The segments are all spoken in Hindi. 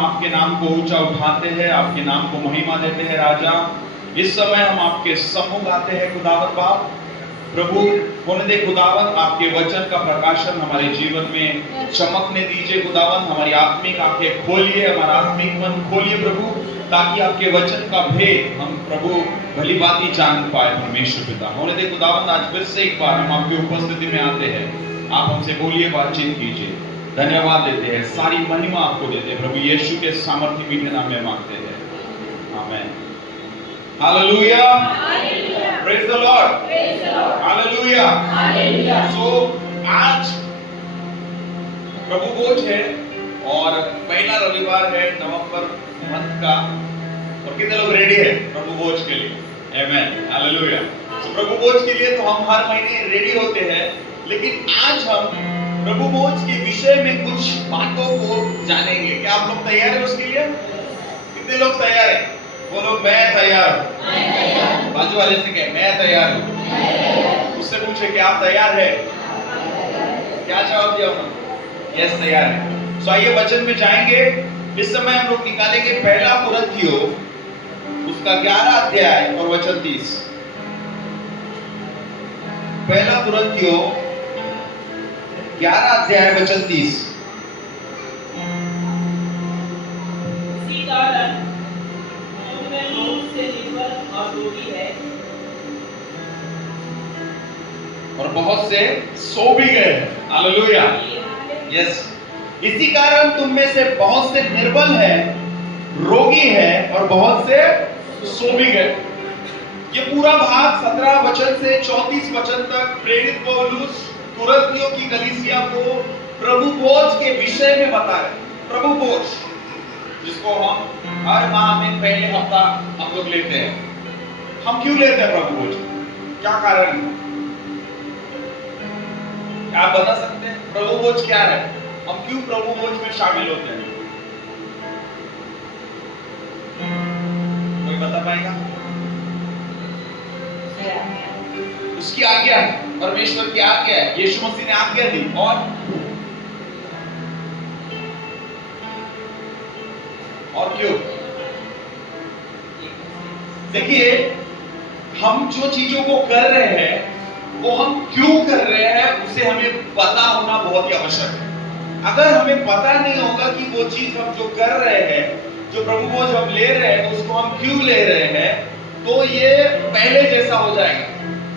आपके नाम को ऊंचा उठाते हैं, आपके नाम को महिमा देते हैं राजा। इस समय हम आपके सम्मुख आते हैं खुदावंद बाप। प्रभु होने दे खुदावंद, आपके वचन का प्रकाशन हमारे जीवन में चमकने दीजिए खुदावंद। हमारी आत्मिक आंखें खोलिए, हमारा आत्मिक मन खोलिए प्रभु, ताकि आपके वचन का भेद हम प्रभु भली बात ही जान पाए परमेश्वर पिता। होने दे खुदावंद, आज फिर से एक बार हम आपकी उपस्थिति में आते हैं। आप हमसे बोलिए, बातचीत कीजिए। धन्यवाद देते हैं, सारी महिमा आपको देते हैं प्रभु यीशु के सामर्थ्य मीठे नाम में मांगते हैं, आमीन। Hallelujah, praise the lord, hallelujah. So आज प्रभु भोज है और पहला रविवार है नवंबर मंथ का, और कितने लोग रेडी है प्रभु भोज के लिए? आमीन, हालेलुया। सो प्रभु भोज के लिए तो हम हर महीने रेडी होते हैं, लेकिन आज हम प्रभु भोज के विषय में कुछ बातों को जानेंगे। क्या आप लोग तैयार हैं उसके लिए? कितने लोग तैयार हैं? बोलो, मैं तैयार हूं। बाजू वाले से कहे, मैं तैयार हूं। उससे पूछे कि आप तैयार है? क्या जवाब दिया उन्होंने? यस, तैयार है। सो आइए वचन में जाएंगे। इस समय हम लोग निकालेंगे पहला कुरिन्थियों उसका 11 अध्याय और वचन 30। पहला कुरिन्थियों 11 अध्याय वचन 30। इसी कारण तुम में बहुत से निर्बल और रोगी है, और बहुत से सो भी गए। Hallelujah, yes. इसी कारण तुम में से बहुत से निर्बल है, रोगी है, और बहुत से सो भी गए। ये पूरा भाग 17 वचन से 34 वचन तक प्रेरित पौलुस कुरिन्थियों की कलीसिया को प्रभु भोज के विषय में बता रहे। प्रभु भोज, जिसको हम हर माह में पहले हफ्ता हम लोग लेते हैं। हम क्यों लेते हैं प्रभु भोज? क्या कारण है? आप बता सकते हैं प्रभु भोज क्या है? हम क्यों प्रभु भोज में शामिल होते हैं? कोई बता पाएगा? उसकी आज्ञा है, परमेश्वर की आज्ञा है, यीशु मसीह ने आज्ञा दी। और क्यों? देखिए, हम जो चीजों को कर रहे हैं वो हम क्यों कर रहे हैं उसे हमें पता होना बहुत ही आवश्यक है। अगर हमें पता नहीं होगा कि वो चीज हम जो कर रहे हैं, जो प्रभु भोज हम ले रहे हैं, उसको हम क्यों ले रहे हैं, तो ये पहले जैसा हो जाएगा।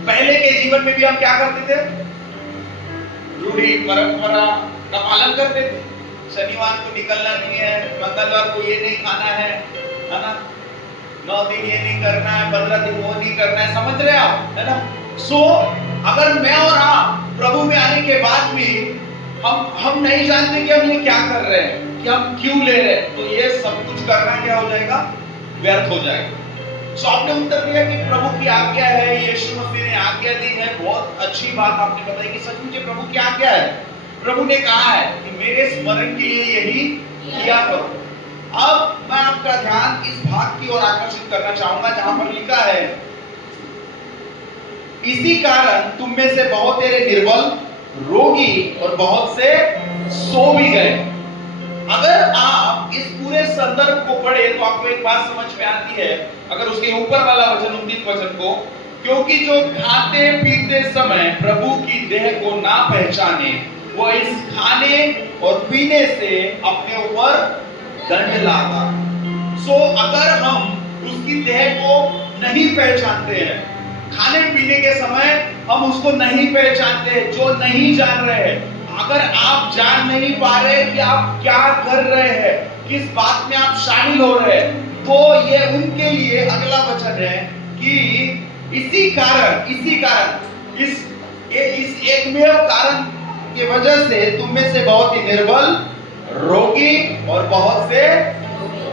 पहले के जीवन में भी हम क्या करते थे? रूढ़ी परंपरा का पालन करते थे। शनिवार को निकलना नहीं है, मंगलवार को ये नहीं खाना है ना? 9 दिन ये नहीं करना है, 15 दिन वो नहीं करना है। समझ रहे आप, है ना? सो अगर मैं और आप प्रभु में आने के बाद भी हम नहीं जानते कि हम ये क्या कर रहे हैं, कि हम क्यों ले रहे हैं, तो ये सब कुछ करना क्या हो जाएगा? व्यर्थ हो जाएगा। सो आपने उत्तर दिया कि प्रभु की आज्ञा है, यीशु मसीह ने आज्ञा दी है। बहुत अच्छी बात आपने बताई कि सचमुच प्रभु की आज्ञा है। प्रभु ने कहा है कि मेरे स्मरण के लिए यही किया करो। अब मैं आपका ध्यान इस भाग की ओर आकर्षित करना चाहूंगा जहां पर लिखा है, इसी कारण तुम में से बहुत तेरे निर्बल, रोगी और बहुत से सो भी गए। अगर आप इस पूरे संदर्भ को पढ़े तो आपको एक बात समझ में आती है। अगर उसके ऊपर वाला वचन 29 वचन को, क्योंकि जो खाते पीते समय प्रभु की देह को ना पहचाने, वो इस खाने और पीने से अपने ऊपर दंड लाता। सो अगर हम उसकी देह को नहीं पहचानते हैं, खाने पीने के समय हम उसको नहीं पहचानते हैं, जो नहीं जान रहे हैं, अगर आप जान नहीं पा रहे कि आप क्या कर रहे हैं, किस बात में आप शामिल हो रहे हैं, तो ये उनके लिए अगला वचन है कि इसी कारण इस एकमेव कारण की वजह से तुम में से बहुत ही निर्बल, रोगी और बहुत से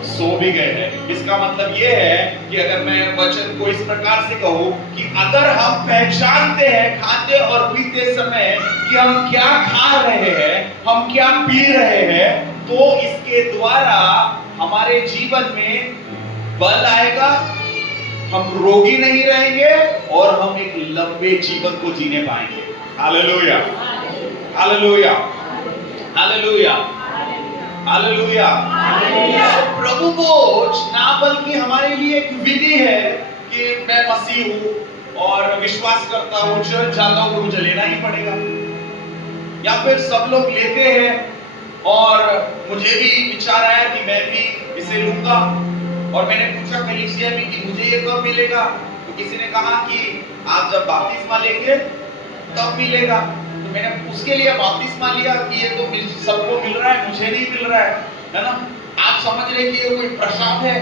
सो भी गए हैं। इसका मतलब यह है कि अगर मैं वचन को इस प्रकार से कहूं कि अगर हम पहचानते हैं खाते और पीते समय कि हम क्या खा रहे हैं, हम क्या पी रहे हैं, तो इसके द्वारा हमारे जीवन में बल आएगा, हम रोगी नहीं रहेंगे और हम एक लंबे जीवन को जीने पाएंगे। Hallelujah, hallelujah, hallelujah, hallelujah. बल्कि हमारे लिए एक विधि है कि मैं मसीह हूं और विश्वास करता हूं, चर्च जाता हूं तो मुझे लेना ही पड़ेगा। या फिर सब लोग लेते हैं और मुझे भी विचार आया कि मैं भी इसे लूंगा, और मैंने पूछा कलीसिया में कि मुझे ये कब मिलेगा, तो किसी ने कहा कि आप जब बपतिस्मा लेंगे तब मिलेगा। तो मैंने उसके लिए बपतिस्मा लिया कि ये तो सबको मिल रहा है, मुझे नहीं मिल रहा है ना। आप समझ रहे कि ये कोई प्रसाद है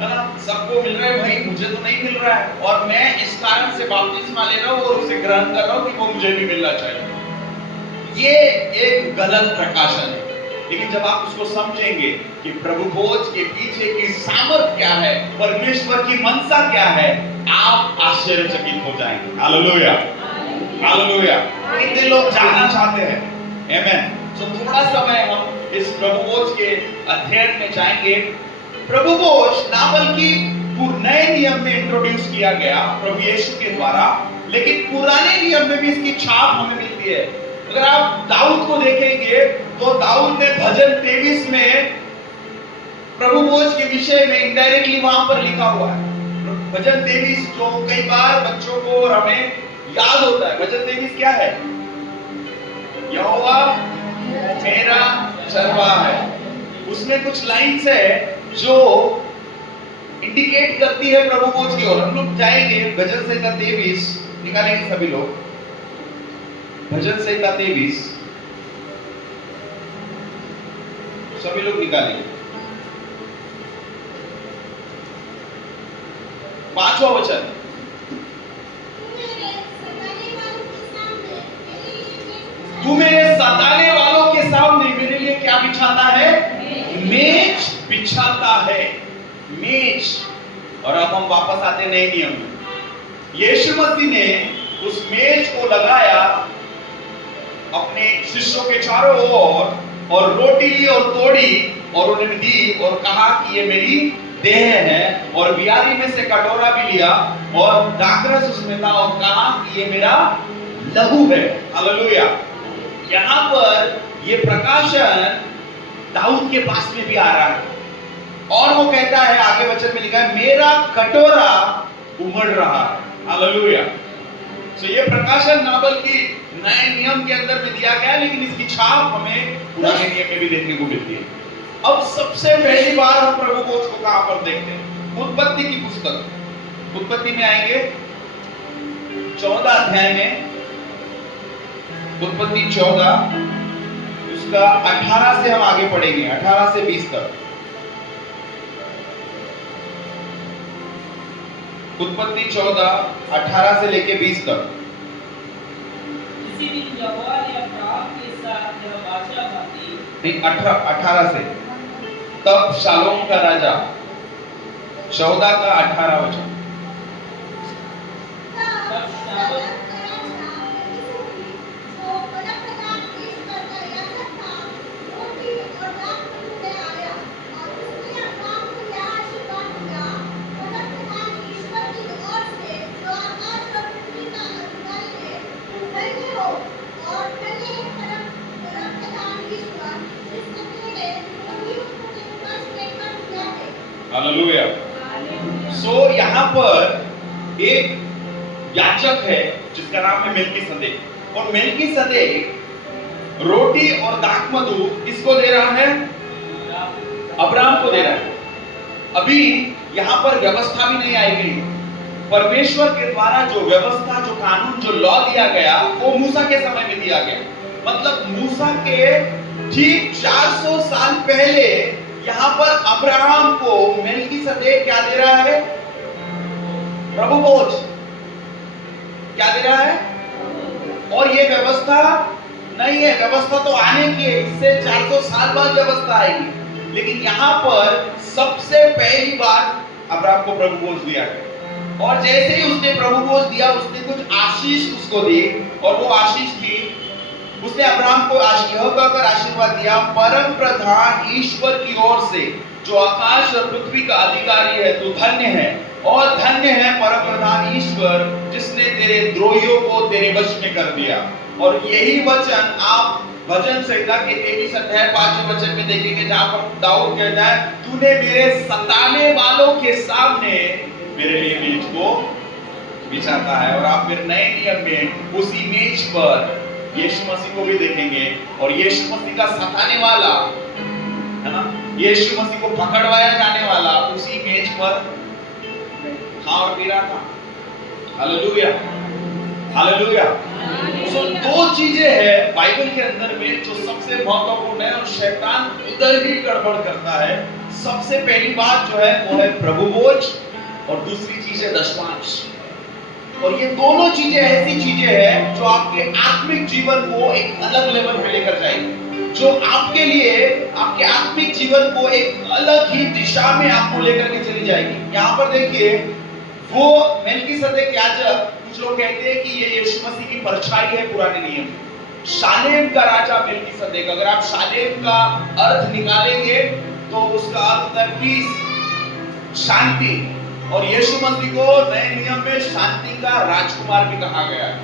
ना, सबको मिल रहा है, भाई मुझे तो नहीं मिल रहा है, और मैं इस कारण से बपतिस्मा ले रहा हूं और उसे ग्रहण कर रहा हूं कि वो मुझे भी मिलना चाहिए। ये एक गलत प्रकाशन है। लेकिन जब आप उसको समझेंगे कि प्रभु भोज के पीछे की सामर्थ क्या है, परमेश्वर की मनसा क्या है, आप आश्चर्यचकित हो जाएंगे। Hallelujah, hallelujah. कितने लोग जानना चाहते हैं? आमेन। तो थोड़ा समय हम इस प्रभु भोज के अध्ययन में जाएंगे। प्रभु भोज ना बल्कि नए नियम में इंट्रोड्यूस किया गया प्रभु यीशु के द्वारा, लेकिन पुराने नियम में भी इसकी छाप हमें मिलती है। अगर आप दाऊद को देखेंगे तो दाऊद ने भजन 23 में प्रभु भोज के विषय में इनडायरेक्टली वहां पर लिखा हुआ है। भजन 23 जो कई बार बच्चों को और हमें याद होता है। भजन 23 क्या है? यहोवा मेरा चरवाहा है। उसमें कुछ लाइन्स है जो इंडिकेट करती है प्रभु भोज की ओर। हम लोग जाएंगे भजन संहिता 23, निकालेंगे सभी लोग। भजन संहिता 23 सभी लोग निकालेंगे। 5वां वचन, तू मेरे सताने वालों के सामने मेरे लिए क्या बिछाता है? मेज बिछाता है, मेज। और अब हम वापस आते नए नियम में। यीशु मसीह ने उस मेज को लगाया अपने शिष्यों के चारों ओर, और रोटी ली और तोड़ी और उन्हें दी और कहा कि ये मेरी देह है, और बियारी में से कटोरा भी लिया और दाखरस उसमें था और कहा कि ये मेरा लहू है। हालेलुया। यहां पर ये प्रकाशन दाऊद के पास में भी आ रहा है, और वो कहता है, आगे वचन में लिखा है, मेरा कटोरा उमड़ रहा है। हालेलुया। तो ये प्रकाशन ना बल्कि नए नियम के अंदर में दिया गया, लेकिन इसकी छाप हमें पुराने नियम में भी देखने को मिलती है। अब सबसे पहली बार हम प्रभु भोज को कहां पर देखते हैं? उत्पत्ति की पुस्तक, उत्पत्ति में आएंगे 14 अध्याय में। उत्पत्ति 14 उसका 18 से हम आगे पढ़ेंगे, 18 से 20 तक। उत्पत्ति 14 18 से लेके 20 तक। उसी दिन यहोवा ने अब्राहम के साथ यह वाचा बांधी। नहीं, 18 से। तब शालोम का राजा, 14 का 18 वचन। तब शालोम हालेलुया। सो यहाँ पर एक याजक है जिसका नाम है मेल्कीसदेक, और मेल्कीसदेक रोटी और दाखमधु किसको दे रहा है? अब्राहम को दे रहा है। अभी यहाँ पर व्यवस्था भी नहीं आई गई। परमेश्वर के द्वारा जो व्यवस्था, जो कानून, जो लॉ दिया गया वो मूसा के समय में दिया गया। मतलब मूसा के ठीक 400 साल पहले यहाँ पर अब्राहम को मेल्कीसदेक क्या दे रहा है? प्रभु भोज। क्या दे रहा है? और ये व्यवस्था नहीं है, व्यवस्था तो आने की है, इससे 400 साल बाद व्यवस्था आएगी। लेकिन यहाँ पर सबसे पहली बार अब्राहम को प्रभु भोज दिया गया, और जैसे ही उसने प्रभु भोज दिया उसने कुछ आशीष उसको दी, और वो आशीष थी, उसने अब्राहम को यह कहकर आशीर्वाद दिया, परम प्रधान ईश्वर की ओर से जो आकाश और पृथ्वी का अधिकारी है, तू धन्य है, और धन्य है परम प्रधान ईश्वर जिसने तेरे द्रोहियों को तेरे वश में कर दिया। और यही वचन आप भजन संहिता के 23 अध्याय 5 वचन में देखेंगे, जहां पर दाऊद कहता है, तूने मेरे सताने वालों के सामने मेरे लिए मेज को बिछाता है। और आप फिर नए नियम में उसी मेज पर यीशु मसीह को भी देखेंगे, और यीशु मसीह का सताने वाला, है ना, यीशु मसीह को पकड़वाया जाने वाला उसी मेज पर खा और पी रहा था। Hallelujah, hallelujah. सो दो चीजें हैं बाइबल के अंदर में जो सबसे महत्वपूर्ण है, और शैतान उधर ही गड़बड़ करता है। सबसे पहली बात जो है वो है प्रभु भोज, और दूसरी चीज है दशमांश। और ये दोनों चीजें ऐसी चीजें हैं जो आपके आत्मिक जीवन को एक अलग लेवल पे लेकर जाएंगे, जो आपके लिए आपके आत्मिक जीवन को एक अलग ही दिशा में आपको लेकर के चली जाएगी। यहाँ पर देखिए, वो मेल्कीसदेक याजक, कुछ लोग कहते हैं कि ये यीशु मसीह की परछाई है पुराने नियम में। शालेम का राजा मेल्कीसदेक, अगर आप शालेम का अर्थ निकालेंगे तो उसका अर्थ होता है पीस, शांति। और यीशु मसीह को नए नियम में शांति का राजकुमार भी कहा गया है।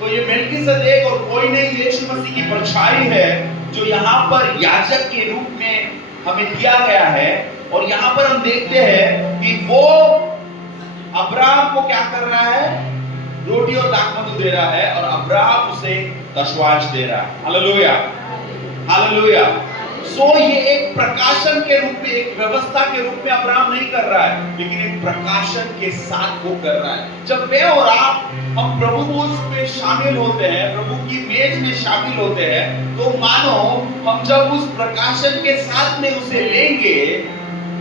तो ये मेल्कीसदेक और कोई नहीं, यीशु मसीह की परछाई है जो यहाँ पर याजक के रूप में हमें दिया गया है। और यहाँ पर हम देखते हैं कि वो अब्राहम को क्या कर रहा है, रोटी और दाखमधु दे रहा है, और अब्राहम उसे दशवांश दे रहा है। Hallelujah, hallelujah. सो ये एक प्रकाशन के रूप में, एक व्यवस्था के रूप में अब्राहम नहीं कर रहा है, लेकिन एक प्रकाशन के साथ वो कर रहा है। जब मैं और आप हम प्रभु भोज में शामिल होते हैं, प्रभु की मेज में शामिल होते हैं, तो मानो हम जब उस प्रकाशन के साथ में उसे लेंगे,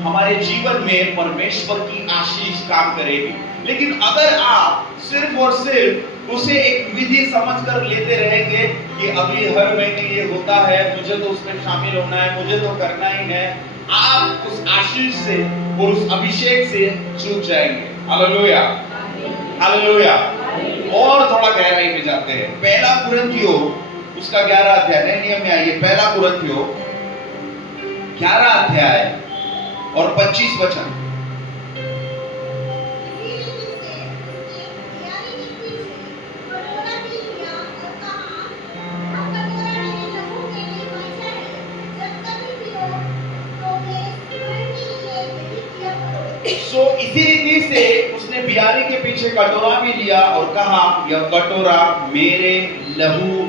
हमारे जीवन में परमेश्वर की आशीष काम करेगी। लेकिन अगर आप सिर्फ और सिर्फ उसे एक विधि समझकर लेते रहेंगे कि अभी हर महीने ये होता है, मुझे तो उसमें शामिल होना है, मुझे तो करना ही है, आप उस आशीष से और उस अभिषेक से चूक जाएंगे। Hallelujah, hallelujah. और थोड़ा गहराई में जाते हैं। पहला कुरिन्थियों उसका 11 अध्याय, नए नियम में आइए, पहला कुरिन्थियों 11 अध्याय और 25 वचन। सो इसी रीति से उसने बियारी के पीछे कटोरा भी लिया और कहा, यह कटोरा मेरे लहू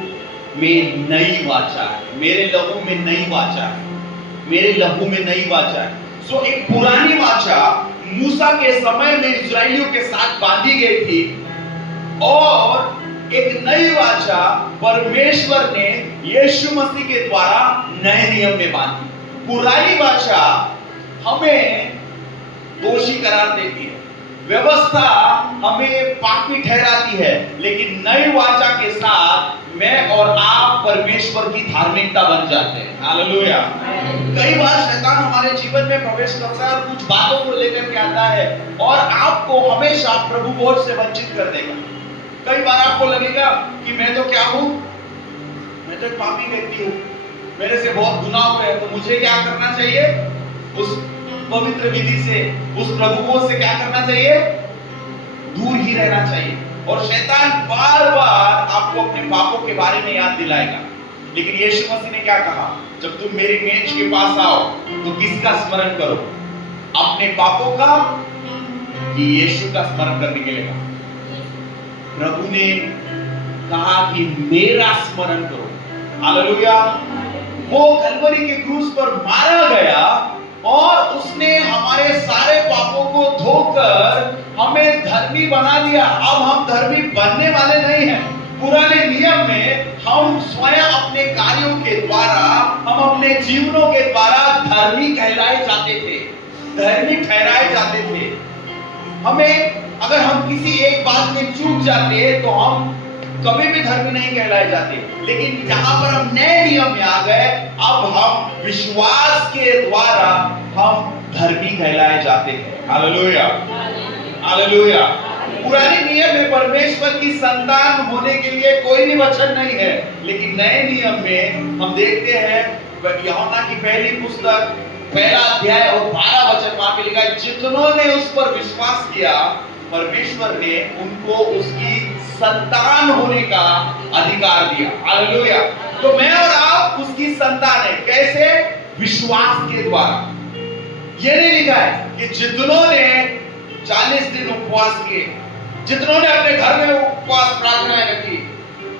में नई वाचा है, मेरे लहू में नई वाचा है, मेरे लहू में नई वाचा है। सो एक पुरानी वाचा मूसा के समय में इस्राएलियों के साथ बांधी गई थी, और एक नई वाचा परमेश्वर ने यीशु मसीह के द्वारा नए नियम में बांधी। पुरानी वाचा हमें दोषी करार देती है, व्यवस्था हमें पापी ठहराती है, लेकिन नई वाचा के साथ मैं और आप परमेश्वर की धार्मिकता बन जाते हैं। हालेलुया। कई बार शैतान हमारे जीवन में प्रवेश करता है और कुछ बातों को लेकर के आता है और आपको हमेशा प्रभु भोज से वंचित कर देगा। कई बार आपको लगेगा कि मैं तो क्या हूं, मैं तो एक पापी व्यक्ति हूं, मेरे से बहुत गुनाह हुए हैं, तो मुझे क्या करना चाहिए, उस पवित्र विधि से, उस प्रभु भोज से क्या करना चाहिए, दूर ही रहना चाहिए। और शैतान बार बार आपको अपने पापों के बारे में याद दिलाएगा। लेकिन यीशु मसीह ने क्या कहा, जब तुम मेरी मेज के पास आओ तो किसका स्मरण करो, अपने पापों का कि यीशु का स्मरण करने के लिए कहा। प्रभु ने कहा कि मेरा स्मरण करो। हालेलुया। वो कलवरी के क्रूस पर मारा गया और उसने हमारे सारे पापों को धोकर हमें धर्मी बना दिया। अब हम धर्मी बनने वाले नहीं हैं। पुराने नियम में हम स्वयं अपने कार्यों के द्वारा, हम अपने जीवनों के द्वारा धर्मी कहलाए जाते थे, धर्मी ठहराए जाते थे। हमें अगर हम किसी एक बात में चूक जाते तो हम कभी भी धर्मी नहीं कहलाए जाते। लेकिन जहां पर हम नए नियम में आ गए, अब हम विश्वास के द्वारा हम धर्मी कहलाए जाते हैं। Hallelujah, hallelujah. पुराने नियम में परमेश्वर की संतान होने के लिए कोई भी वचन नहीं है, लेकिन नए नियम में हम देखते हैं यूहन्ना की पहली पुस्तक 1 अध्याय और 12 वचन वहां पे लिखा है, जितनों ने उस पर विश्वास किया परमेश्वर ने उनको उसकी संतान होने का अधिकार दिया। हालेलुया। तो मैं और आप उसकी संतान है। कैसे? विश्वास के द्वारा। ये नहीं लिखा है कि जितनों ने 40 दिन उपवास किए, जितनों ने अपने घर में उपवास प्रार्थनाएं रखी,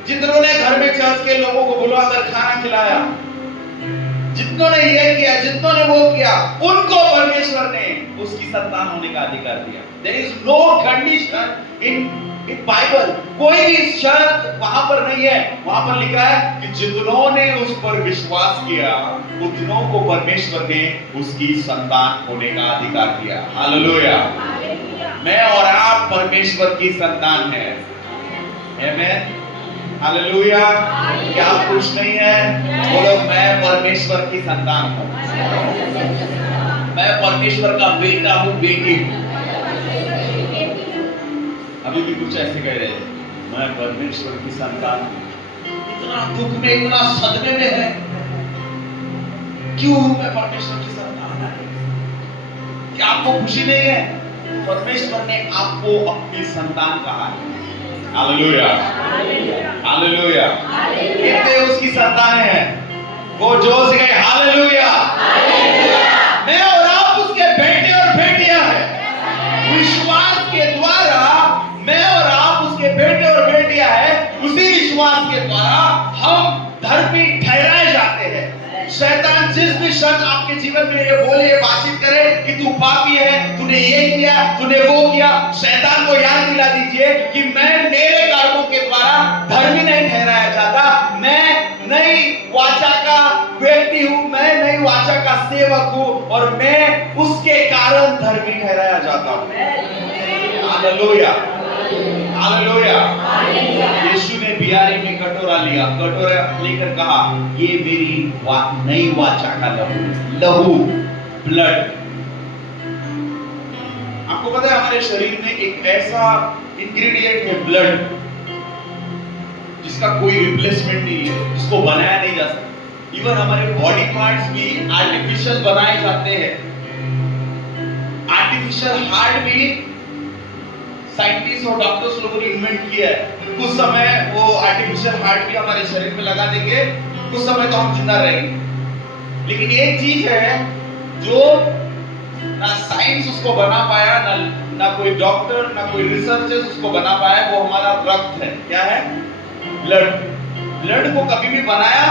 जितनों ने घर में चर्च के लोगों को बुलाकर खाना खिलाया, जितनों ने ये किया, जितनों ने वो किया, उनको परमेश्वर ने उसकी संतान होने का अधिकार दिया। There is no condition in Bible. कोई भी शर्त वहां पर नहीं है। वहां पर लिखा है कि जितनों ने उस पर विश्वास किया, उतनों को परमेश्वर ने उसकी संतान होने का अधिकार दिया। हालेलुया। मैं और आप परमेश्वर की संतान है। आमेन। हालेलुया। क्या आप खुश नहीं है? बोलो, मैं परमेश्वर की संतान हूं, मैं परमेश्वर का बेटा हूं, बेटी हूं। अभी भी कुछ ऐसे कह रहे हैं, मैं परमेश्वर की संतान हूं। इतना दुख में, इतना सदमे में है, क्यों मैं परमेश्वर की संतान है? क्या आपको खुशी नहीं है? परमेश्वर ने आपको अपनी संतान कहा है। Hallelujah, hallelujah. कितने उसकी संतान है? वो जोश गए, हालेलुया। मैं और आप उसके बेटे और बेटियां हैं। विश्वास के द्वारा मैं और आप उसके बेटे और बेटियां हैं। उसी विश्वास के द्वारा हम धर्मी ठहराए जाते हैं। शैतान जिस भी शब्द आपके जीवन में ये बोले, ये बातचीत करे कि तू पापी है, तूने ये किया, तूने वो किया, शैतान को याद दिला दीजिए कि मैं मेरे कर्मों के द्वारा धर्मी नहीं ठहराया जाता। मैं नई वाचा का व्यक्ति हूं, मैं नई वाचा का सेवक हूं और मैं उसके कारण धर्मी ठहराया जाता हूं। Hallelujah, hallelujah. यीशु ने बियारी में कटोरा लिया, कटोरा लेकर कहा, ये मेरी नई वाचा का लहू, ब्लड। आपको पता है हमारे शरीर में एक ऐसा इंग्रेडिएंट है ब्लड, जिसका कोई रिप्लेसमेंट नहीं है, जिसको बनाया नहीं जा सकता। इवन हमारे बॉडी पार्ट्स भी आर्टिफिशियल बनाए जाते हैं। आर्टिफिशियल हार्ट भी साइंटिस्ट और डॉक्टर्स लोगों ने इन्वेंट किया है। कुछ समय वो आर्टिफिशियल हार्ट भी हमारे शरीर में लगा देंगे, कुछ समय तो हम जिंदा रहेंगे। लेकिन एक चीज है जो ना साइंस उसको बना पाया, ना कोई डॉक्टर, ना कोई रिसर्चर्स उसको बना पाया, वो हमारा रक्त है। क्या है? ब्लड। ब्लड को कभी भी बनाया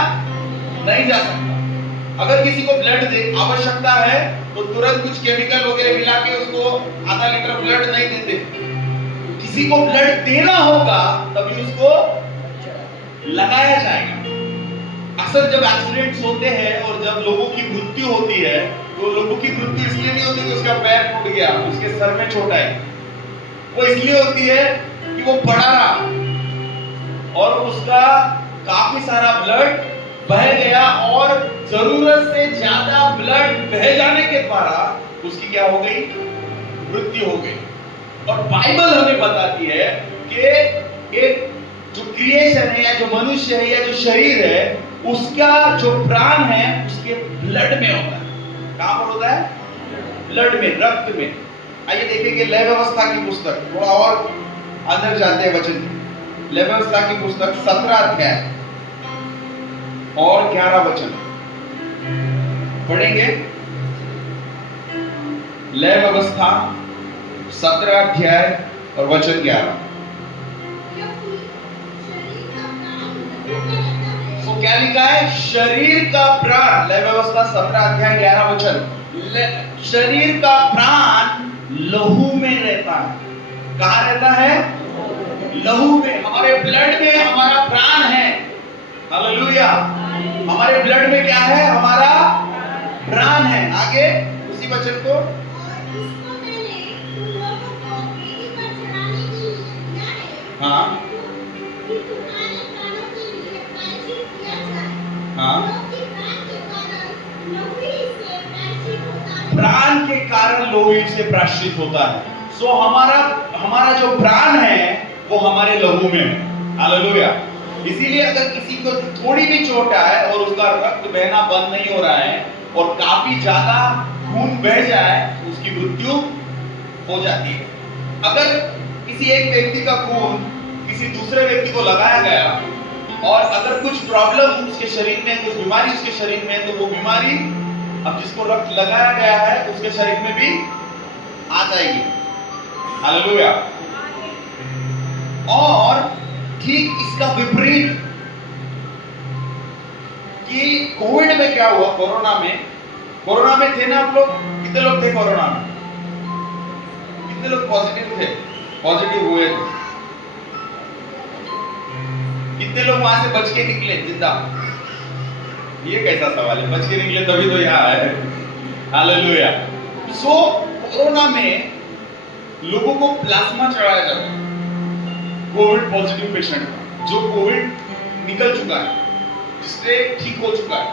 नहीं जा सकता। अगर किसी को ब्लड आवश्यकता है तो तुरंत कुछ केमिकल वगैरह मिला के उसको आधा लीटर ब्लड नहीं देते। किसी को ब्लड देना होगा तभी उसको लगाया जाएगा। अक्सर जब एक्सीडेंट्स होते हैं और जब लोगों की मृत्यु होती है, तो लोगों की मृत्यु इसलिए नहीं होती कि उसका पैर टूट गया, उसके सर में चोट आई। वो इसलिए होती है कि वो पड़ा रहा और उसका काफी सारा ब्लड बह गया और जरूरत से ज्यादा ब्लड बह जाने के द्वारा उसकी क्या हो गई? मृत्यु हो गई। और बाइबल हमें बताती है कि एक जो क्रिएशन है या जो मनुष्य है या जो शरीर है, उसका जो प्राण है उसके ब्लड में होता है। कहां पर होता है? ब्लड में, रक्त में। आइए देखेंगे लय व्यवस्था की पुस्तक, थोड़ा और अंदर जाते हैं वचन। लय व्यवस्था की पुस्तक 17 अध्याय और 11 वचन पढ़ेंगे। लय व्यवस्था 17 अध्याय और वचन 11। तो क्या लिखा है? शरीर का प्राण, लय व्यवस्था 17 अध्याय 11 वचन। शरीर का प्राण लहू में रहता है। कहां रहता है? लहू में। हमारे ब्लड में हमारा प्राण है। हालेलुया। हमारे ब्लड में क्या है? हमारा प्राण है। आगे उसी वचन को, हाँ हाँ, प्राण के कारण लोहू से प्रायश्चित होता है। सो हमारा जो प्राण है वो हमारे लहू में है। हालेलुया। इसीलिए अगर किसी को थोड़ी भी चोट आए और उसका रक्त बहना बंद नहीं हो रहा है और काफी ज्यादा खून बह जाए, उसकी मृत्यु हो जाती है। अगर किसी एक व्यक्ति का खून किसी दूसरे व्यक्ति को लगाया गया और अगर कुछ प्रॉब्लम उसके शरीर में, कुछ बीमारी उसके शरीर में है, तो वो बीमारी अब जिसको रक्त लगाया गया है उसके शरीर में भी आ जाएगी। हालेलुया। और ठीक इसका विपरीत कि कोविड में क्या हुआ, कोरोना में थे ना आप लोग? कितने लोग थे कोरोना में? कितने लोग पॉजिटिव थे, पॉजिटिव हुए थे? कितने लोग वहां से बच के निकले जिंदा? ये कैसा सवाल है, बच के निकले तभी तो यहाँ आए। हालेलुया। सो कोरोना में लोगों को प्लाज्मा चढ़ाया जाता है, कोविड पॉजिटिव पेशेंट का, जो कोविड निकल चुका है, जिससे ठीक हो चुका है,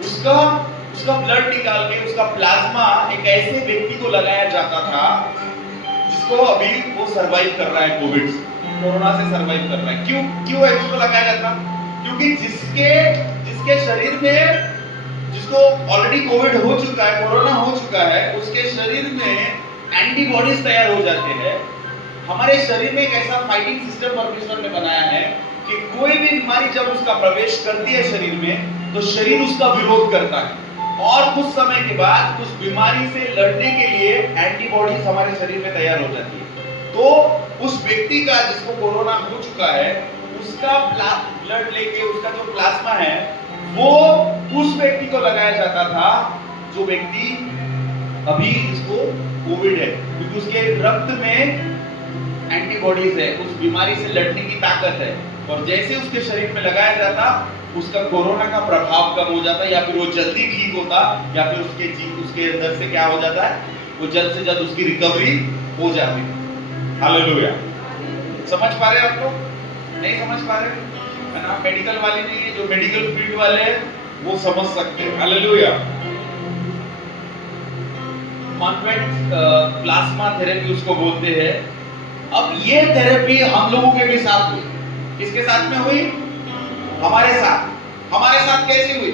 उसका ब्लड निकाल के उसका प्लाज्मा एक ऐसे व्यक्ति को लगाया जाता था जिसको अभी वो सरवाइव कर रहा है, कोविड से, कोरोना से सरवाइव कर रहा है। क्यों है उसको लगाया जाता? क्योंकि जिसके शरीर में, जिसको ऑलरेडी कोविड हो चुका है, कोरोना हो चुका है, उसके शरीर में एंटीबॉडीज तैयार हो जाते हैं। हमारे शरीर में एक ऐसा फाइटिंग सिस्टम परमेश्वर ने बनाया है कि कोई भी बीमारी जब उसका प्रवेश करती है शरीर में, तो शरीर उसका विरोध करता है और कुछ समय के बाद उस बीमारी से लड़ने के लिए एंटीबॉडीज हमारे शरीर में तैयार हो जाती है। तो उस व्यक्ति का, जिसको कोरोना हो चुका है, उसका ब्लड लेके, उसका जो प्लाज्मा है वो उस व्यक्ति को लगाया जाता था जो व्यक्ति अभी इसको कोविड है, क्योंकि उसके रक्त में एंटीबॉडीज है, उस बीमारी से लड़ने की ताकत है। और जैसे उसके शरीर में लगाया जाता, उसका कोरोना का प्रभाव कम हो जाता, या फिर वो जल्दी ठीक होता, या फिर उसके अंदर से क्या हो जाता है, वो जल्द से जल्द उसकी रिकवरी हो जाती। हालेलुया। समझ पा रहे आप लोग? नहीं समझ पा रहे है ना? मेडिकल वाले नहीं है, जो मेडिकल फील्ड वाले हैं वो समझ सकते हैं। हालेलुया। कॉन्वेंट प्लाज्मा थेरेपी उसको बोलते हैं। अब ये थेरेपी हम लोगों के भी साथ हुई। किसके साथ में हुई? हमारे साथ कैसे हुई?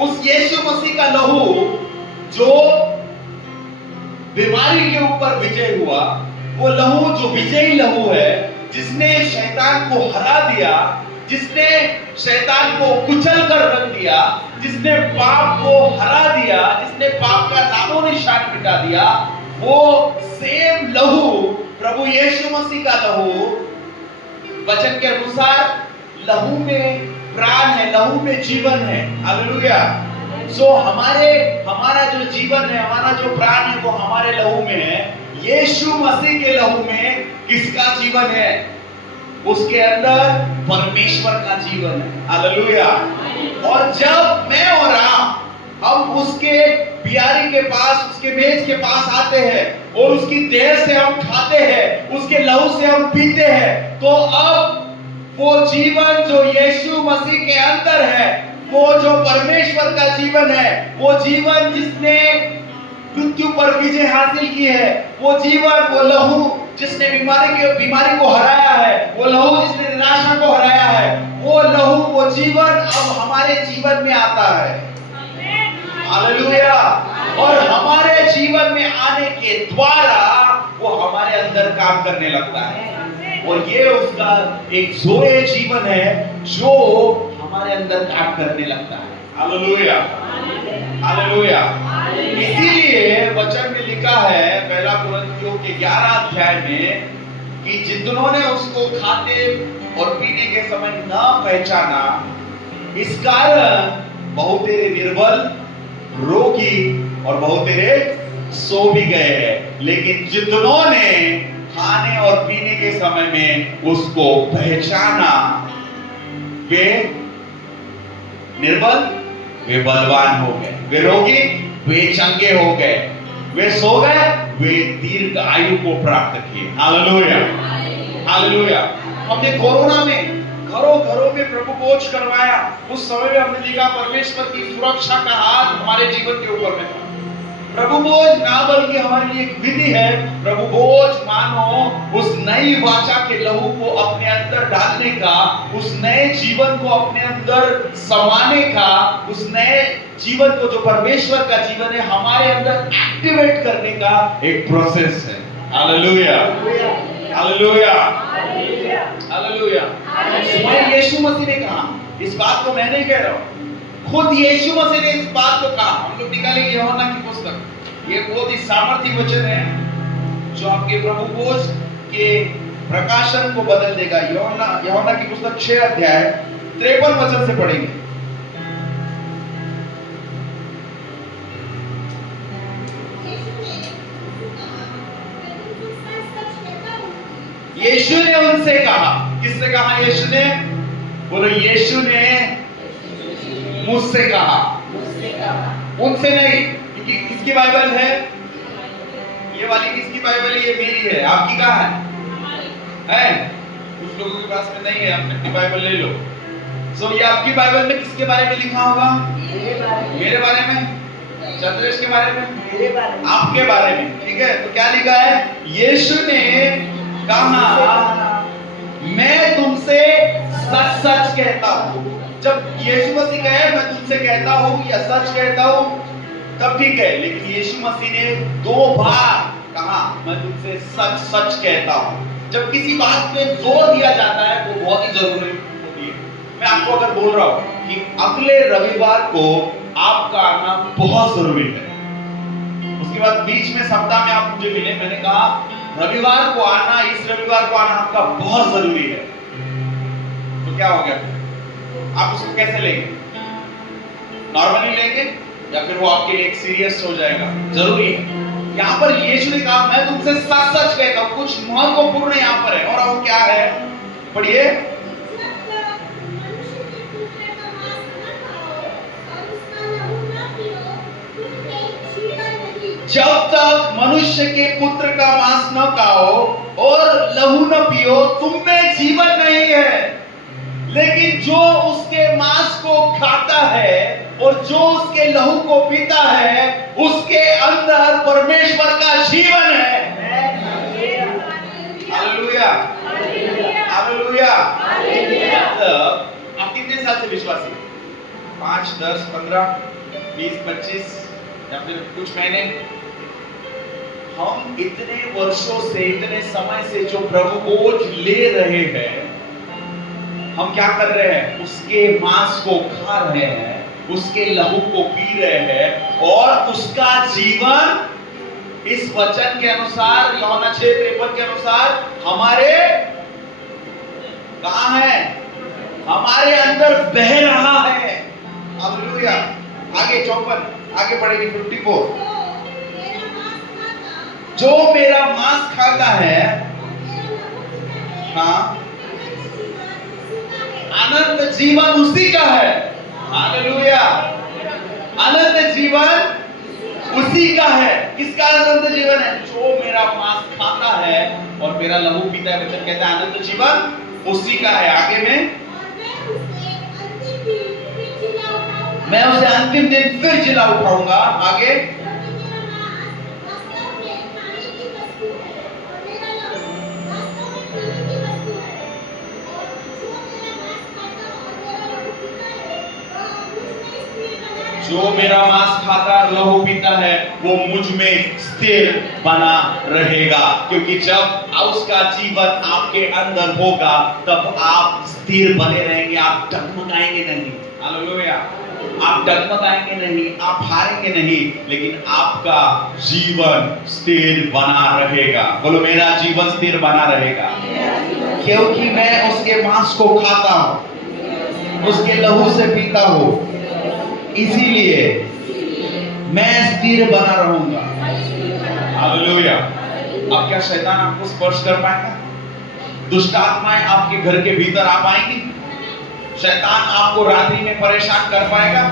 उस यीशु मसीह का लहू जो बीमारी के ऊपर विजय हुआ, वो लहू जो विजयी लहू है, जिसने शैतान को हरा दिया, जिसने शैतान को कुचल कर रख दिया, जिसने पाप को हरा दिया, जिसने पाप का नामो निशान मिटा दिया, वो सेम लहू, प्रभु यीशु मसीह का लहू, वचन के अनुसार लहू में प्राण है, लहू में जीवन है। हालेलुया। सो हमारा जो जीवन है, हमारा जो प्राण है, वो हमारे लहू में है। यीशु मसीह के लहू में किसका जीवन है? उसके अंदर परमेश्वर का जीवन है। हालेलुया। और जब मैं और आप हम उसके प्यारी के पास, उसके मेज के पास आते हैं और उसकी देह से हम खाते हैं, उसके लहू से हम पीते हैं, तो अब वो जीवन जो यीशु मसीह के अंदर है, वो जो परमेश्वर का जीवन है, वो जीवन जिसने मृत्यु पर विजय हासिल की है, वो जीवन, वो लहू जिसने बीमारी को हराया है, वो लहू जिसने निराशा को हराया है, वो लहू, वो जीवन अब हमारे जीवन में आता है। हालेलुया। और हमारे जीवन में आने के द्वारा वो हमारे अंदर काम करने लगता है, और ये उसका एक जोए जीवन है जो हमारे अंदर काम करने लगता है। हालेलुया। हालेलुया। इसीलिए वचन में लिखा है पहला कुरिन्थियों के 11 अध्याय में कि जितनों ने उसको खाते और पीने के समय न पहचाना, इस कारण बहुत तेरे निर्बल, रोगी और बहुत तेरे सो भी गए हैं। लेकिन जितनों ने खाने और पीने के समय में उसको पहचाना, वे निर्बल, वे बलवान हो गए, वे रोगी, वे चंगे हो गए, वे सो गए, वे दीर्घ आयु को प्राप्त किए। हालेलुया। हालेलुया। हमने कोरोना में घरों में प्रभु भोज करवाया। उस समय में हमने देखा परमेश्वर की सुरक्षा का हाथ हमारे जीवन के ऊपर में था। प्रभु भोज ना बल्कि हमारे लिए एक विधि है। प्रभु भोज मानो उस नई वाचा के लहू को अपने अंदर डालने का, उस नए जीवन को अपने अंदर समाने का, उस नए जीवन को जो परमेश्वर का जीवन है हमारे अंदर एक्टिवेट करने का एक प्रोसेस है। हालेलुया। Hallelujah, hallelujah. स्वयं यीशु मसीह ने कहा, इस बात को मैं नहीं कह रहा हूं, खुद यीशु मसीह ने इस बात को कहा। हम लोग निकालेंगे यूहन्ना की पुस्तक, ये बहुत ही सामर्थी वचन है जो आपके प्रभु बोझ के प्रकाशन को बदल देगा। यूहन्ना की पुस्तक 6 अध्याय 53 वचन से पढ़ेंगे। यीशु ने उनसे कहा, किससे कहा? यीशु ने, बोलो यीशु ने मुझसे कहा, उनसे नहीं। क्योंकि किसकी बाइबल है? ये वाली किसकी बाइबल है? ये मेरी है। आपकी कहाँ है? कुछ लोगों के पास में नहीं है, आप अपनी बाइबल ले लो। सो ये आपकी बाइबल में किसके बारे में लिखा होगा? मेरे बारे में, चंद्रेश के बारे में, आपके बारे में। ठीक है, तो क्या लिखा है? यीशु ने कहा, मैं तुमसे सच सच कहता हूं। जब यीशु मसीह कहे मैं तुमसे कहता हूं या सच कहता हूं तब ठीक है, लेकिन यीशु मसीह ने 2 बार कहा मैं तुमसे सच सच कहता हूं। जब किसी बात पे जोर दिया जाता है वो बहुत ही जरूरी होती है। मैं आपको अगर बोल रहा हूं कि अगले रविवार को आपका आना बहुत जरूरी है, उसके बाद बीच में सप्ताह में आप मुझे मिले, मैंने कहा रविवार को आना, इस रविवार को आना आपका बहुत जरूरी है, तो क्या हो गया? आप उसको कैसे लेंगे? नॉर्मली लेंगे या फिर वो आपके लिए एक सीरियस हो जाएगा? जरूरी है। यहाँ पर यीशु ने कहा मैं तुमसे सच सच कहता हूं, कुछ महत्वपूर्ण यहाँ पर है। और वो क्या है? पढ़िए। जब तक मनुष्य के पुत्र का मांस न खाओ और लहू न पियो तुम में जीवन नहीं है। लेकिन जो उसके मांस को खाता है और जो उसके लहू को पीता है उसके अंदर परमेश्वर का जीवन है। Hallelujah, hallelujah. आप कितने साल से विश्वासी? 5, 10, 15, 20, 25 या फिर कुछ महीने? हम इतने वर्षों से, इतने समय से जो प्रभु बोझ ले रहे हैं, हम क्या कर रहे हैं? उसके मांस को खा रहे हैं, उसके लहू को पी रहे हैं और उसका जीवन इस वचन के अनुसार, यूहन्ना 6:53 के अनुसार हमारे कहां है? हमारे अंदर बह रहा है। हालेलुया। आगे 54, आगे बढ़ेगी 54। जो मेरा मांस खाता है, हाँ, अनंत जीवन उसी का है। हालेलुया। अनंत जीवन उसी का है। किसका अनंत जीवन है? जो मेरा मांस खाता है और मेरा लहू पीता है, वचन कहता है अनंत जीवन उसी का है। आगे में मैं उसे अंतिम दिन फिर जिला उठाऊंगा। आगे जो मेरा मांस खाता और लहू पीता है वो मुझ में स्थिर बना रहेगा। क्योंकि जब उसका जीवन आपके अंदर होगा तब आप स्थिर बने रहेंगे, आप डगमगाएंगे नहीं। हालेलुया। आप डगमगाएंगे नहीं, आप हारेंगे नहीं, लेकिन आपका जीवन स्थिर बना रहेगा। बोलो मेरा जीवन स्थिर बना रहेगा, क्योंकि मैं उसके मांस को खाता हूं, उसके लहू से पीता हूं, इसीलिए मैं स्थिर बना रहूंगा। हालेलुया। अब क्या शैतान आपको स्पर्श कर पाएगा? दुष्ट आत्माएं आपके घर के भीतर आ पाएंगी? शैतान आपको रात्रि में परेशान कर पाएगा?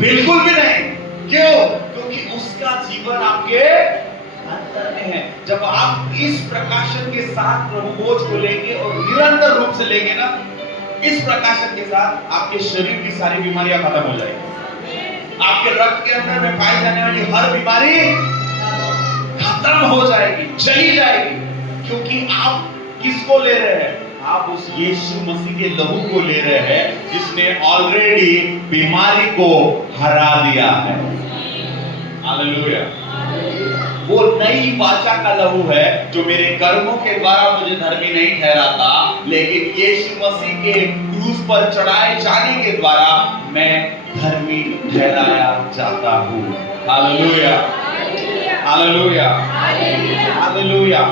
बिल्कुल भी नहीं। क्यों? क्योंकि उसका जीवन आपके अंदर में है। जब आप इस प्रकाशन के साथ प्रभु बोझ को लेंगे और निरंतर रूप से लेंगे ना, इस प्रकाशन के साथ आपके शरीर की सारी बीमारियां खत्म हो जाएगी। आपके रक्त के अंदर में पाई जाने वाली हर बीमारी खत्म हो जाएगी, चली जाएगी। क्योंकि आप किसको ले रहे हैं? आप उस यीशु मसीह के लहू को ले रहे हैं जिसने ऑलरेडी बीमारी को हरा दिया है। हालेलुया। वो नई वाचा का लहू है जो मेरे कर्मों के द्वारा मुझे धर्मी नहीं ठहराता, लेकिन यीशु मसीह के क्रूस पर चढ़ाए जाने के द्वारा मैं धर्मी ठहराया जाता हूँ। Hallelujah, hallelujah, hallelujah.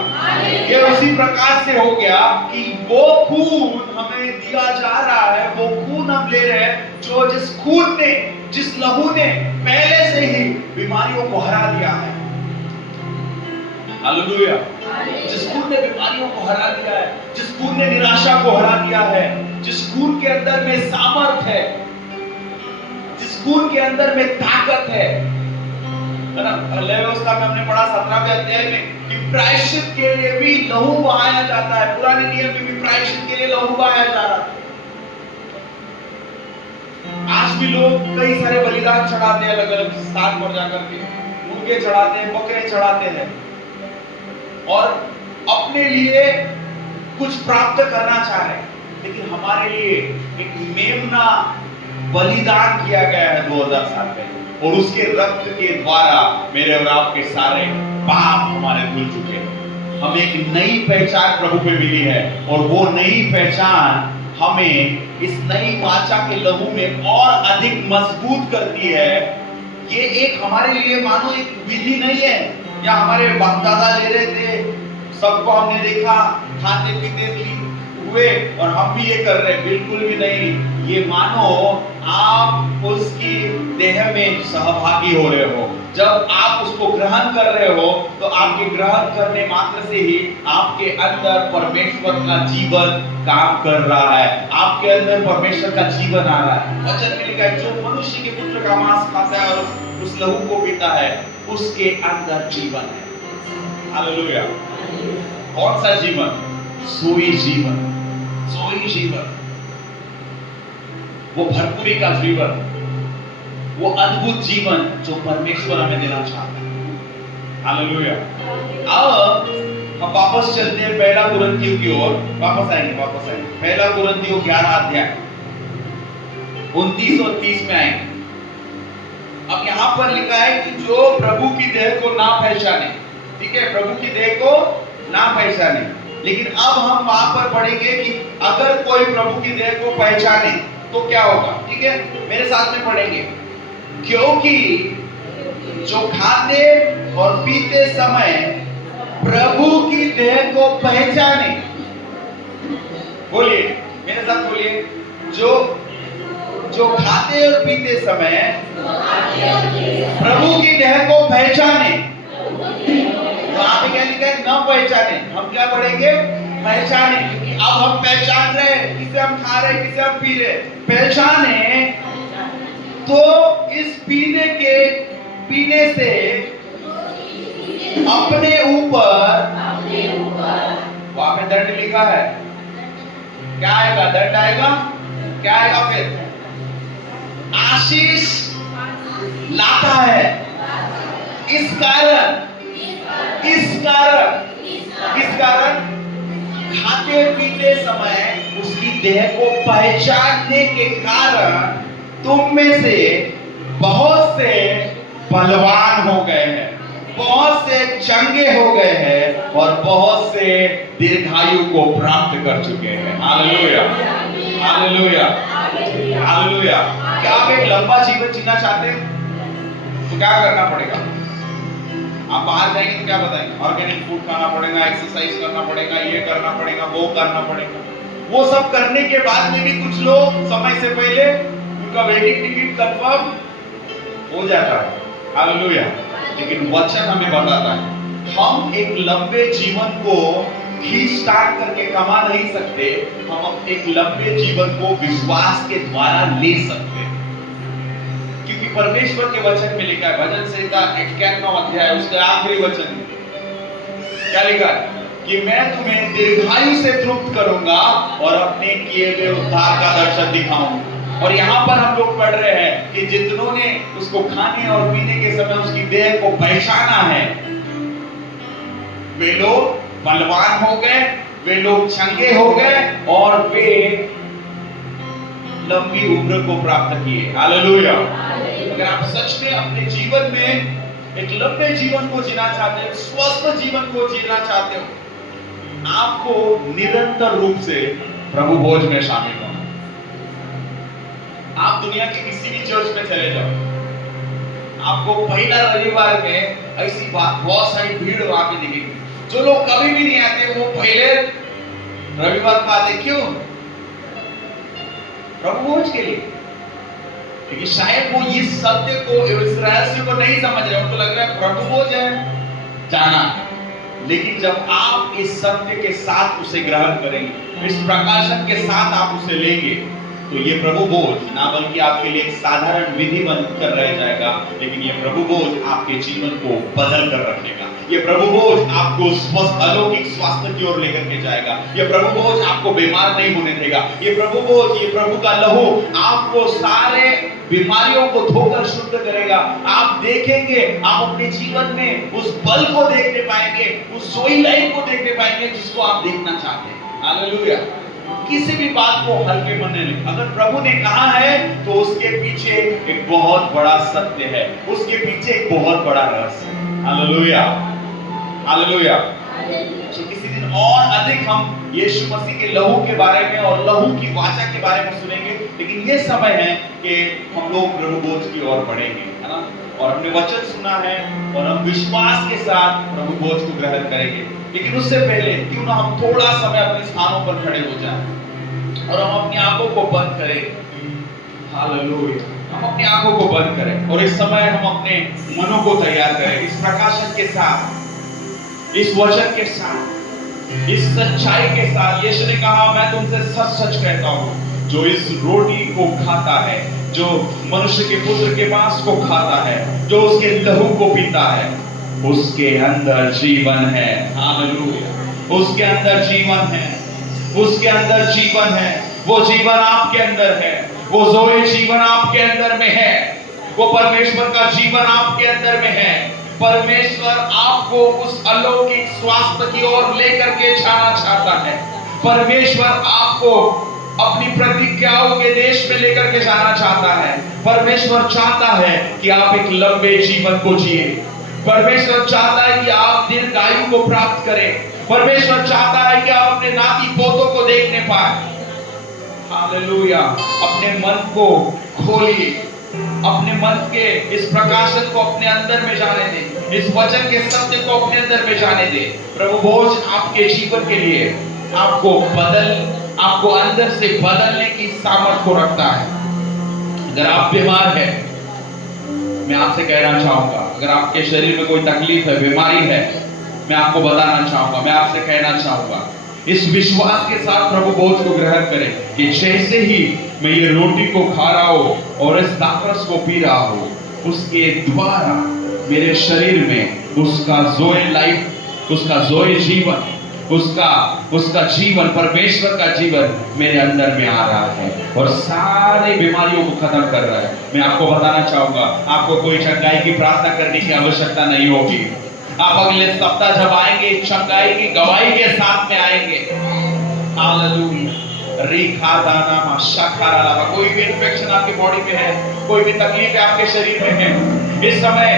ये उसी प्रकार से हो गया कि वो खून हमें दिया जा रहा है, वो खून हम ले रहे हैं जो जिस लहू ने पहले से ही बीमारियों को हरा दिया है। हालेलुया। जिस खून ने बीमारियों को हरा दिया है, जिस खून ने निराशा को हरा दिया है, जिस खून के अंदर में सामर्थ है, जिस खून के अंदर में ताकत है ना। पहले व्यवस्था में हमने पढ़ा 17वें अध्याय में कि प्रायश्चित के लिए भी लहू बहाया जाता है। पुराने नियम में भी प्रायश्चित के लिए लहू बहाया जा रहा है। आज भी लोग कई सारे बलिदान चढ़ाते हैं, अलग अलग स्थान पर जाकर के मुर्गे चढ़ाते हैं, बकरे चढ़ाते हैं और अपने लिए कुछ प्राप्त करना चाहे। लेकिन हमारे लिए एक मेमना बलिदान किया गया है 2000 साल पहले, और उसके रक्त के द्वारा मेरे और आपके सारे पाप हमारे धुल चुके हैं। हमें एक नई पहचान प्रभु पे मिली है, और वो नई पहचान हमें इस नई वाचा के लहू में और अधिक मजबूत करती है। ये एक हमारे लिए मानो एक विधि नहीं है, या हमारे बाप दादा ले रहे थे, सबको हमने देखा खाते पीते हुए और हम भी ये कर रहे हैं, बिल्कुल भी नहीं। ये मानो आप उसकी देह में सहभागी हो रहे हो। जब आप उसको ग्रहण कर रहे हो तो आपके ग्रहण करने मात्र से ही आपके अंदर परमेश्वर का जीवन काम कर रहा है, आपके अंदर परमेश्वर का जीवन आ रहा है। वचन में लिखा है, जो मनुष्य के पुत्र का मांस खाता है और उस लहू को पीता है, उसके अंदर जीवन है। हालेलुया। कौन सा जीवन? सोई जीवन, सोई जीवन, वो भरपूरी का जीवन, वो अद्भुत जीवन जो परमेश्वर हमें देना चाहता है। हालेलुया। अब हम वापस चलते हैं पहला कुरिन्थियों की ओर, वापस आएंगे। पहला कुरिन्थियों 11 अध्याय 29 और 30 में आएंगे। अब यहां पर लिखा है कि जो प्रभु की देह को ना पहचाने, ठीक है, प्रभु की देह को ना पहचाने, लेकिन अब हम वहां पर पढ़ेंगे कि अगर कोई प्रभु की देह को पहचाने तो क्या होगा। ठीक है, मेरे साथ में पढ़ेंगे। क्योंकि जो खाते और पीते समय प्रभु की देह को पहचाने, बोलिए मेरे साथ, बोलिए, जो खाते और पीते समय प्रभु की देह को पहचाने। वहां पे क्या लिखा है? न पहचाने। हम क्या पढ़ेंगे? पहचाने, क्योंकि अब हम पहचान रहे हैं किसे हम खा रहे हैं, किसे हम पी रहे हैं। पहचाने तो इस पीने से अपने ऊपर, वहां पे दंड लिखा है, क्या आएगा? दंड आएगा। क्या आएगा फिर? आशीष लाता है। इस कारण खाते पीते समय उसकी देह को पहचानने के कारण तुम में से बहुत से बलवान हो गए हैं, बहुत से चंगे हो गए हैं और बहुत से दीर्घायु को प्राप्त कर चुके हैं। Hallelujah, hallelujah, hallelujah. क्या आप एक लंबा जीवन जीना चाहते हैं तो क्या करना पड़ेगा? आप बाहर जाएंगे तो क्या बताएंगे? ऑर्गेनिक फूड खाना पड़ेगा, एक्सरसाइज करना पड़ेगा, ये करना पड़ेगा, वो करना पड़ेगा। वो सब करने के बाद में भी कुछ लोग समय से पहले उनका वेटिंग टिकट कंफर्म हो जाता है। हालेलुया। लेकिन वचन हमें बताता है हम एक लंबे जीवन को खींच स्टार्ट करके कमा नहीं सकते, हम एक लंबे जीवन को विश्वास के द्वारा ले सकते हैं। क्योंकि परमेश्वर के वचन में लिखा है, भजन संहिता 91वां अध्याय उसके आखिरी वचन में क्या लिखा है? कि मैं तुम्हें दीर्घायु से तृप्त करूंगा और अपने किए हुए उद्धार का दर्शन दिखाऊंगा। और यहाँ पर हम लोग पढ़ रहे हैं कि जितनों ने उसको खाने और पीने के समय उसकी देह को पहचाना है, वे लोग बलवान हो गए, वे लोग चंगे हो गए और वे लंबी उम्र को प्राप्त किए। हालेलुया। अगर आप सच में अपने जीवन में एक लंबे जीवन को जीना चाहते हो, स्वस्थ जीवन को जीना चाहते हो, आपको निरंतर रूप से प्रभु भोज में शामिल होना। आप दुनिया के किसी भी चर्च में चले जाओ, आपको पहला रविवार में ऐसी बात बहुत सारी भीड़ वहां पे दिखेगी। जो लोग कभी भी नहीं आते वो पहले रविवार को आते, क्यों? प्रभु भोज के लिए। क्योंकि शायद वो इस सत्य को, इस रहस्य को नहीं समझ रहे, उनको लग रहा है प्रभु भोज है, जाना। लेकिन जब आप इस सत्य के साथ उसे ग्रहण करेंगे, इस प्रकाशन के साथ आप उसे लेंगे, तो ये प्रभु भोज ना बल्कि आपके लिए एक साधारण विधि बनकर रह जाएगा, लेकिन ये प्रभु भोज आपके जीवन को बदल कर रखेगा। ये प्रभु भोज आपको स्वस्थ अलौकिक स्वास्थ्य की ओर लेकर के जाएगा। ये प्रभु भोज आपको बीमार नहीं होने देगा। ये प्रभु भोज, ये प्रभु का लहू आपको सारे बीमारियों को धोकर शुद्ध करेगा। आप देखेंगे, आप अपने जीवन में उस बल को देखने पाएंगे, उस सोई लाइफ को देखने पाएंगे जिसको आप देखना चाहते हैं। हालेलुया। किसी भी बात को हल्के मन में नहीं, अगर प्रभु ने कहा है तो उसके पीछे एक बहुत बड़ा सत्य है, उसके पीछे एक बहुत बड़ा रहस्य है। Hallelujah, hallelujah. तो किसी दिन और अधिक हम यीशु मसीह के लहू के बारे में और लहू की वाचा के बारे में सुनेंगे, लेकिन ये समय है कि हम लोग प्रभु भोज की ओर बढ़ेंगे, है ना? और हमने वचन सुना है और हम विश्वास के साथ प्रभु भोज को ग्रहण करेंगे। लेकिन उससे पहले क्यों ना हम थोड़ा समय अपने स्थानों पर खड़े हो जाएं और हम अपनी आंखों को बंद करें। हालेलुया। हम अपनी आंखों को बंद करें और इस समय हम अपने मनों को तैयार करें, इस प्रकाशन के साथ, इस वचन के साथ, इस सच्चाई के साथ। यीशु ने कहा, मैं तुमसे सच सच कहता हूं, जो इस रोटी को खाता है, जो मनुष्य के पुत्र के मांस को खाता है, जो उसके लहू को पीता है, उसके अंदर जीवन है। हालेलुया। उसके अंदर जीवन है, उसके अंदर जीवन है। वो जीवन आपके अंदर है, वो ज़ोए जीवन आपके अंदर में है, वो परमेश्वर का जीवन आपके अंदर में है। परमेश्वर आपको उस अलौकिक स्वास्थ्य की ओर लेकर के जाना चाहता है। परमेश्वर आपको अपनी प्रतिज्ञाओं के देश में लेकर के जाना चाहता है। परमेश्वर चाहता है कि आप एक लंबे जीवन को जिए। परमेश्वर चाहता है कि आप दीर्घायु को प्राप्त करें। परमेश्वर चाहता है कि आप अपने नाती पोतों को देखने पाए। हालेलुया। अपने मन को खोलिए, अपने मन के इस प्रकाशन को अपने अंदर में जाने दें, इस वचन के सत्य को अपने अंदर में जाने दें। प्रभु भोज आपके जीवन के लिए आपको अंदर से बदलने की सामर्थ को रखता है। अगर आप बीमार हैं, मैं आपसे कहना चाहूंगा, अगर आपके शरीर में कोई तकलीफ है, बीमारी है, मैं आपको बताना चाहूंगा, मैं आपसे कहना चाहूंगा, इस विश्वास के साथ प्रभु भोज को ग्रहण करें कि जैसे ही मैं ये रोटी को खा रहा हूं और इस दाखरस को पी रहा हूं, उसके द्वारा मेरे शरीर में उसका ज़ोए लाइफ, उसका ज़ोए जीवन, उसका जीवन, परमेश्वर का जीवन मेरे अंदर में आ रहा है और सारी बीमारियों को खत्म कर रहा है। मैं आपको बताना चाहूंगा, आपको कोई चंगाई की प्रार्थना करने की आवश्यकता नहीं होगी। आप अगले सप्ताह जब आएंगे, चंगाई की गवाही के साथ में आएंगे। हालेलुया। कोई भी इन्फेक्शन आपकी बॉडी में है, कोई भी तकलीफ आपके शरीर में है, इस समय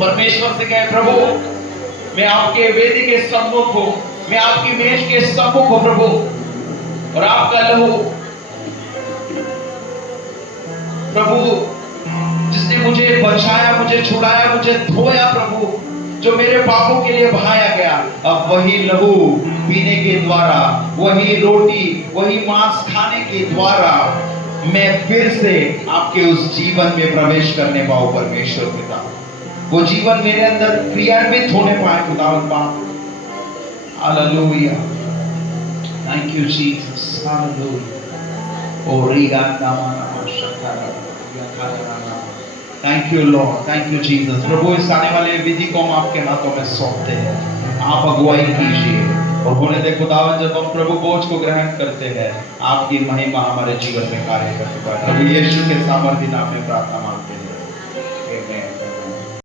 परमेश्वर से कहें, प्रभु मैं आपके वेदी के सम्मुख हूं, मैं आपकी मेज के सम्मुख हूं प्रभु, और आपका लहू प्रभु जिसने मुझे बचाया, मुझे छुड़ाया, मुझे धोया प्रभु, जो मेरे पापों के लिए बहाया गया, अब वही लहू पीने के द्वारा, वही रोटी, वही मांस खाने के द्वारा मैं फिर से आपके उस जीवन में प्रवेश करने पाऊं। परमेश्वर पिता, वो जीवन मेरे अंदर क्रियान्वित होने पाए खुदावंद बाप। Hallelujah. Thank you Jesus. Hallelujah. Thank you lord, thank you Jesus. प्रभु इस आने वाले विधि को हम आपके हाथों में सौंपते हैं, आप अगुवाई कीजिए और होने दे खुदावन, जब हम प्रभु भोज को ग्रहण करते हैं, आपकी महिमा हमारे जीवन में कार्य करते हैं। प्रभु यीशु के सामर्थ्य नाम में प्रार्थना मांगते हैं।